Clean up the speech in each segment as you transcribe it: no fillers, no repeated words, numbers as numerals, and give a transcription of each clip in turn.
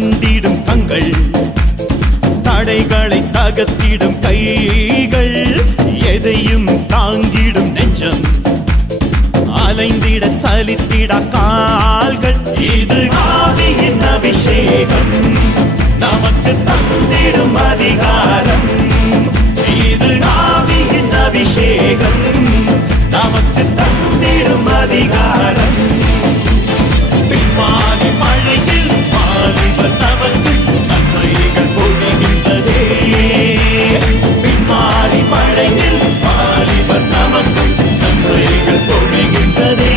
கண்டிடும் கண்கள், தடைகளை தகர்த்திடும் கைகள், எதையும் தாங்கிடும் நெஞ்சம், அலைந்திட சலித்திட கால்கள். இது ஆவியின் அபிஷேகம், நமக்கு தந்திடும் அதிகாரம். இது ஆவியின் அபிஷேகம், நமக்கு தந்திடும் அதிகாரம். பின்மாறி மழையில் வாலிபர் நமக்கு நன்மைகள் பொழிகின்றதே. பின்மாறி மழையில் வாலிபர் நமக்கு நன்மைகள் பொழிகின்றதே.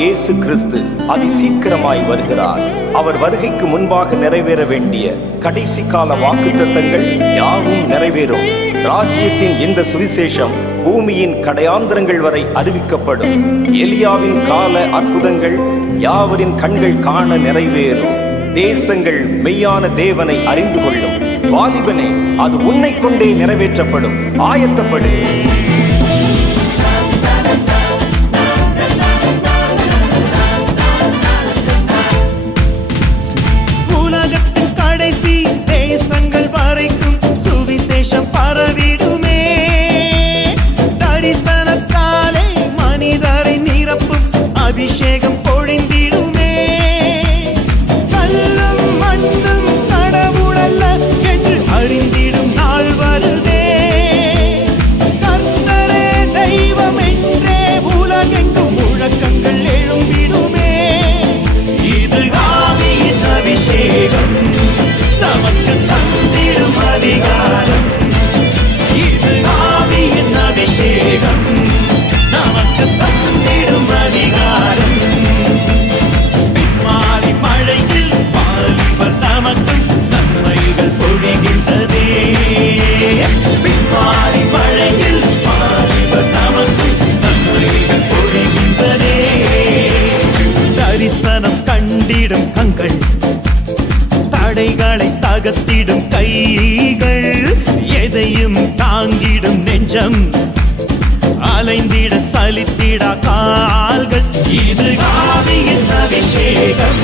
இயேசு கிறிஸ்து அதிசீக்கிரமாய் வருகிறார். அவர் வருகைக்கு முன்பாக நிறைவேற வேண்டிய கடைசி கால வாக்குத்தத்தங்கள் யாவும் நிறைவேறும். ராஜ்யத்தின் இந்த சுவிசேஷம் பூமியின் கடையாந்திரங்கள் வரை அறிவிக்கப்படும். எலியாவின் கால அற்புதங்கள் யாவரின் கண்கள் காண நிறைவேறும். தேசங்கள் மெய்யான தேவனை அறிந்து கொள்ளும். வாலிபனே, அது உன்னை கொண்டே நிறைவேற்றப்படும். ஆயத்தப்படு. தேசங்கள் வரைக்கும் சுவிசேஷம் பரவிடுமே. தரிசனத்தாலே மனிதரை நிரப்பும் அபிஷேகம் பொழிந்திடுமே. கல்லும் மண்ணும் கடவுளல்ல என்று அறிந்திடும் நாள் வருதே. கர்த்தரே தெய்வம் என்றே உலகெங்கும் முழக்கங்கள் எழும்பிடுமே. இது ஆவியின் அபிஷேகம், நமக்கு தந்திடும் அதிகாரம். இது ஆவியின் அபிஷேகம், நமக்கு தந்திடும் அதிகாரம். பின்மாறி மழையில் வாலிபர் நமக்கு நன்மைகள் பொழிகின்றதே. பின்மாறி மழையில் வாலிபர் நமக்கு நன்மைகள் பொழிகின்றதே. தரிசனம் கண்டிடும் கண்கள், தடைகளை தகர்த்திடும் கைகள், எதையும் தாங்கிடும் நெஞ்சம், அலைந்திட சலித்திட கால்கள். இது ஆவியின் அபிஷேகம்.